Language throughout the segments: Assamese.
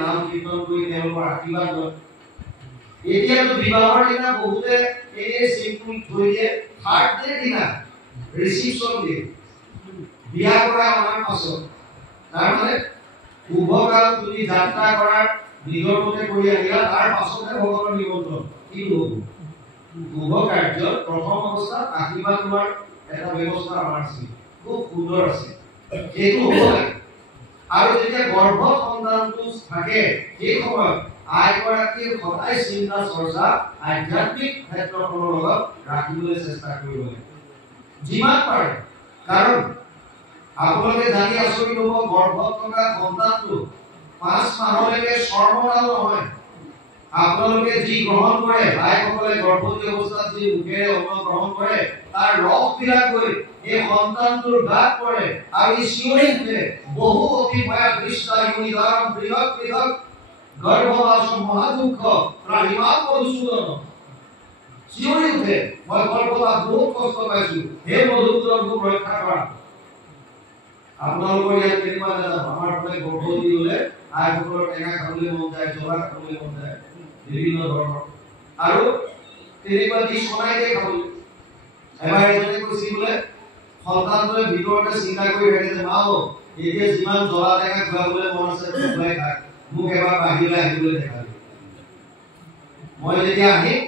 নাম কীৰ্তন কৰি তেওঁলোকৰ আশীৰ্বাদ লয়। এতিয়াতো বিবাহৰ দিনা বহুতে এই চিম্পুল থৈ দিয়ে, থাৰ্ড ডে দিনা ৰিচিপশ্যন দিয়ে বিয়া কৰা অনাৰ পাছত। তাৰমানে শুভকাল তুমি যাত্ৰা কৰাৰ নিজৰ মতে কৰি আহিলা, তাৰ পাছতহে ভগৱানৰ নিমন্ত্ৰণ। কি হ'ব? শুভ কাৰ্যত প্ৰথম অৱস্থাত আশীৰ্বাদ লোৱাৰ এটা ব্যৱস্থা আমাৰ আছে, খুব সুন্দৰ আছে, সেইটো হ'ব লাগে। আৰু যেতিয়া গৰ্ভত সন্তানটো থাকে সেই সময়ত আইগৰাকীৰ সদায় চিন্তা চৰ্চা আধ্যাত্মিক ক্ষেত্ৰখনৰ লগত ৰাখিবলৈ চেষ্টা কৰিব লাগে যিমান পাৰে। কাৰণ আপোনালোকে জানি আচৰিত হ'ব, গৰ্ভত থকা সন্তানটো 5 মাহলৈকে স্বৰ্ণকাল নহয়। আপোনালোকে যি গ্ৰহণ কৰে, ভাইসকলে গৰ্ভৱতী অৱস্থাত যি মুখেৰে অন্ন গ্ৰহণ কৰে, তাৰ ৰসবিলাক গৈ এই সন্তানটোৰ গাত পৰে আৰু ই চিঞৰি উঠে, বহু অতি ভয়া দৃষ্টা ইউনিধাৰম বৃহৎ পৃথক গৰ্ভবাসম মহাদুঃখ ত্ৰাহিমাম মধুসূদন। চিঞৰি উঠে, মই গৰ্ভবাস বহুত কষ্ট পাইছো, হে মধুসূদন মোক ৰক্ষা কৰা। আপোনালোকৰ ইয়াত কেনেকুৱা জানো, আমাৰ ফালে গৰ্ভৱতী হ'লে আইসকলৰ টেঙা খাবলৈ মন যায়, জ্বলা খাবলৈ মন যায়, বিভিন্ন ধৰণৰ, আৰু তেনেকুৱা ডিছ বনাই দিয়ে খাবলৈ। এবাৰ এজনে কৈছিল বোলে সন্তানটোৱে ভিতৰতে চিন্তা কৰি থাকে যে মাও এতিয়া যিমান জ্বলা টেঙা খুৱাবলৈ মন আছে খুৱাই খাক, মোক এবাৰ বাহিৰলৈ আহিবলৈ দেখাবি। মই যেতিয়া আহিম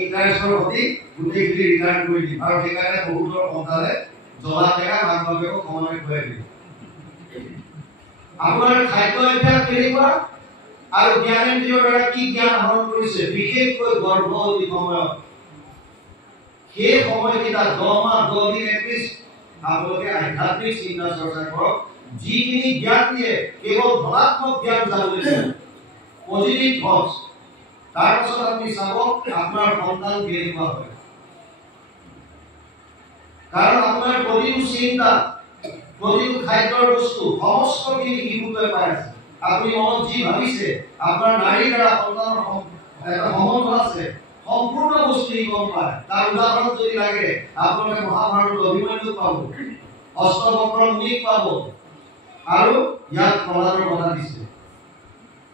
ইণ্টাৰেষ্টৰ সৈতে গোটেইখিনি ৰিটাৰ্ণ কৰি দিম, আৰু সেইকাৰণে বহুতৰ সন্তানে জ্বলা টেঙা মাক বাপেকক সমানে খুৱাই দিয়ে। আপোনাৰ খাদ্য অভ্যাস কেনেকুৱা আৰু জ্ঞানেন্দ্ৰিয়ৰ দ্বাৰা কি জ্ঞান আহৰণ কৰিছে, বিশেষকৈ গৰ্ভৱতী সময়ত সেই সময়কেইটা 10 মাহ 10 দিন এটলিষ্ট আপোনালোকে আধ্যাত্মিক চিন্তা চৰ্চা কৰক। যিখিনি জ্ঞান দিয়ে কেৱল ধনাত্মক জ্ঞান যাবলৈ দিয়ে, পজিটিভ থটছ। তাৰপাছত আপুনি চাব আপোনাৰ সন্তান কেনেকুৱা হয়। কাৰণ আপোনাৰ প্ৰতিটো চিন্তা, প্ৰতিটো খাদ্যৰ বস্তু সমস্তখিনি শিশুটোৱে পাই আছে। আপুনি মনত যি ভাবিছে, আপোনাৰ নাৰীৰ দ্বাৰা সন্তানৰ এটা সম্বন্ধ আছে, সম্পূৰ্ণ বস্তু গম পায়। তাৰ উদাহৰণ যদি লাগে আপোনালোকে মহাভাৰতত অভিমন্যুক পাব, অষ্টবক্ৰ মুনিক পাব, আৰু ইয়াত প্ৰহ্লাদৰ কথা দিছে।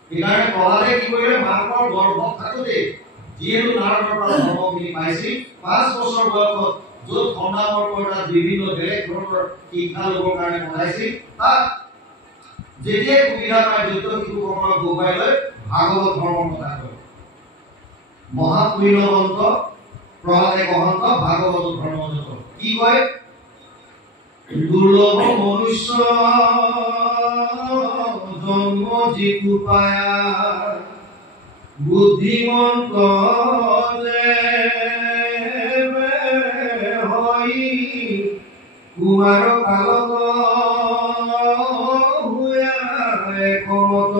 সেইকাৰণে প্ৰহ্লাদে কি কৰিলে, মাকৰ গৰ্ভত থাকোঁতে যিহেতু নাৰদৰ পৰা ধৰ্মখিনি পাইছিল, 5 বছৰ বয়সত য'ত খণ্ডামৰ পৰা বিভিন্ন বেলেগ ধৰণৰ শিক্ষা ল'বৰ কাৰণে পঠাইছিল, তাক যেতিয়াই সুবিধা পায় য'ত শিশুসকলক বহুৱাই লৈ ভাগৱত ধৰ্মৰ কথা কয়। মহাপুণ্যবন্ত প্ৰহ্লাদে কহন্ত ভাগৱত ধৰ্মযত কি কয়, দুৰ্লভ মনুষ্য জন্ম যিটো পায়া, বুদ্ধিমন্ত যে হৈ কুমাৰ কালত হুয়া একমত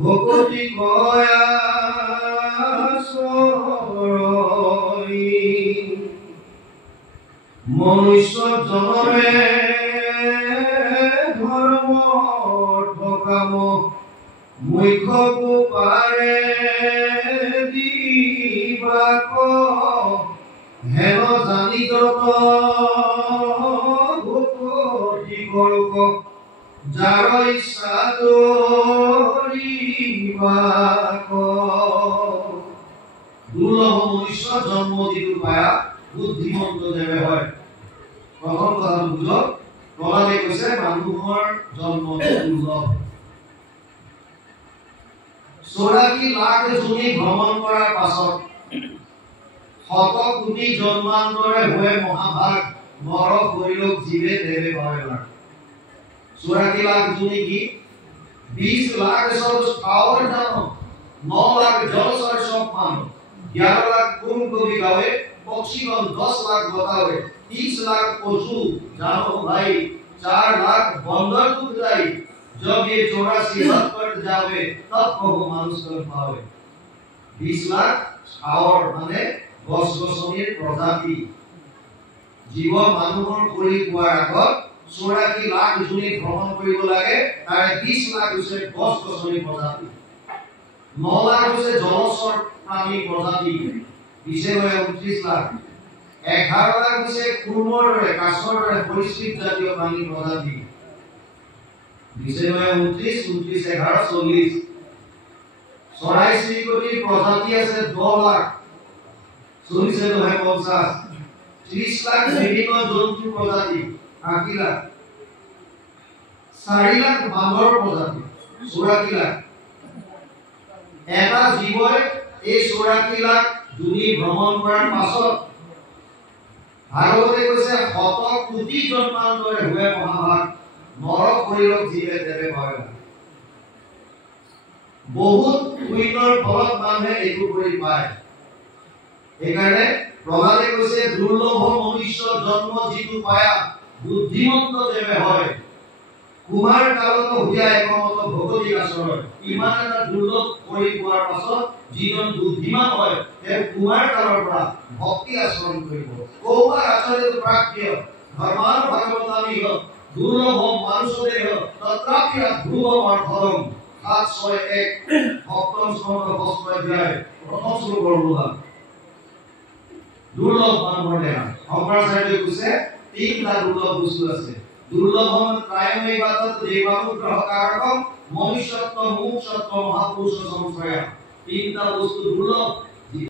ভকতি কয়া মনুষ্য জনমে ধৰ্ম কাম মুখ্যকো পাৰে দিবাক, হেন জানি যত ভকতি কৰক, যাৰ ইচ্ছা তৰিবাক। দুৰ্লভ মনুষ্য জন্ম যিটো পায়া, বুদ্ধিমন্ত যেনে হয়। প্ৰথম কথাটো বুজক, প্ৰহ্লাদে কৈছে মানুহৰ জন্ম দুৰ্লভ। 84 লাখ যোনি ভ্ৰমণ কৰাৰ পাছত 100 কোটি জন্মান্তৰে হৈ মহাভাগ নৰ শৰীৰক জীৱে দেৱে পায়। 84 লাখ যোনি কি, 20 লাখ সব পাওয়ার জানো, 9 লাখ জলচর সব মানো, 11 লাখ কোন কবি গাवे, पक्षीगण 10 लाख बतावे, 30 लाख पशु जानो भाई, 4 लाख बंदर कुदाई, जब ये 84 लाख कट जावे तब कहो मानुष कर पावे। 20 लाख और माने गस गसनिर प्रजाति जीव मानुहर কৰি পোৱাৰ আগত 84 লাখ জুনি ভ্ৰমণ কৰিব লাগে। তাৰে 20 লাখ হৈছে গছ গছনি প্ৰজাতি, 9 লাখ হৈছে জলচৰ প্ৰাণী প্ৰজাতি, 29 লাখ, 11 লাখ হৈছে কুৰ্মৰ দৰে কাছৰ দৰে পৰিস্থিত জাতীয় প্ৰাণী প্ৰজাতি, 29 29 11 40 চৰাই চিৰিকটিৰ প্ৰজাতি আছে 10 লাখ, চলিছে নহয় 50, 30 লাখ বিভিন্ন জন্তুৰ প্ৰজাতি, 80 লাখ, 4 লাখ বান্দৰৰ প্ৰজাতি, 84 লাখ। এটা জীৱই এই 84 লাখ জুনি ভ্ৰমণ কৰাৰ পাছত ভাগৱতে কৈছে 100 কোটি জন্মান্তৰে হুৱে মহাভাগ নৰ শৰীৰক জীৱে দেৱে ভয়। বহুত পুণ্যৰ ফলত মানুহে এইটো কৰি পায়। সেইকাৰণে প্ৰভাতে কৈছে দুৰ্লভ মনুষ্য জন্ম যিটো পায়া বুদ্ধিমন্ত দেৱে হয়। কুমাৰ কালত হুয়া একমত ভগৱতী আচৰণ। ইমান এটা দুৰ্লভ কৰি পোৱাৰ পাছত যিজন বুদ্ধিমান হয় তেওঁ কুমাৰ কালৰ পৰা ভক্তি আচৰণ কৰিব। কৌমাৰ আচৰিত প্ৰাপ্য ধৰ্মান ভাগৱতামিহ দুৰ্লভ মানুষদেহ তত্ৰাপি ধ্ৰুৱম অৰ্থম 761 সপ্তম স্কন্ধ 6 অধ্যায় প্ৰথম শ্লোকৰ অনুবাদ। দুৰ্লভ মানুহৰ দেহ শংকৰাচাৰ্যই কৈছে তিনিটা দুৰ্লভ বস্তু আছে। দুৰ্লভম ত্ৰায়মেবাতত দেৱানুগ্ৰহকাৰকম মনুষ্যত্ব মুক্ষত্ব মহাপুৰুষ সংশ্ৰয়। তিনিটা বস্তু দুৰ্লভ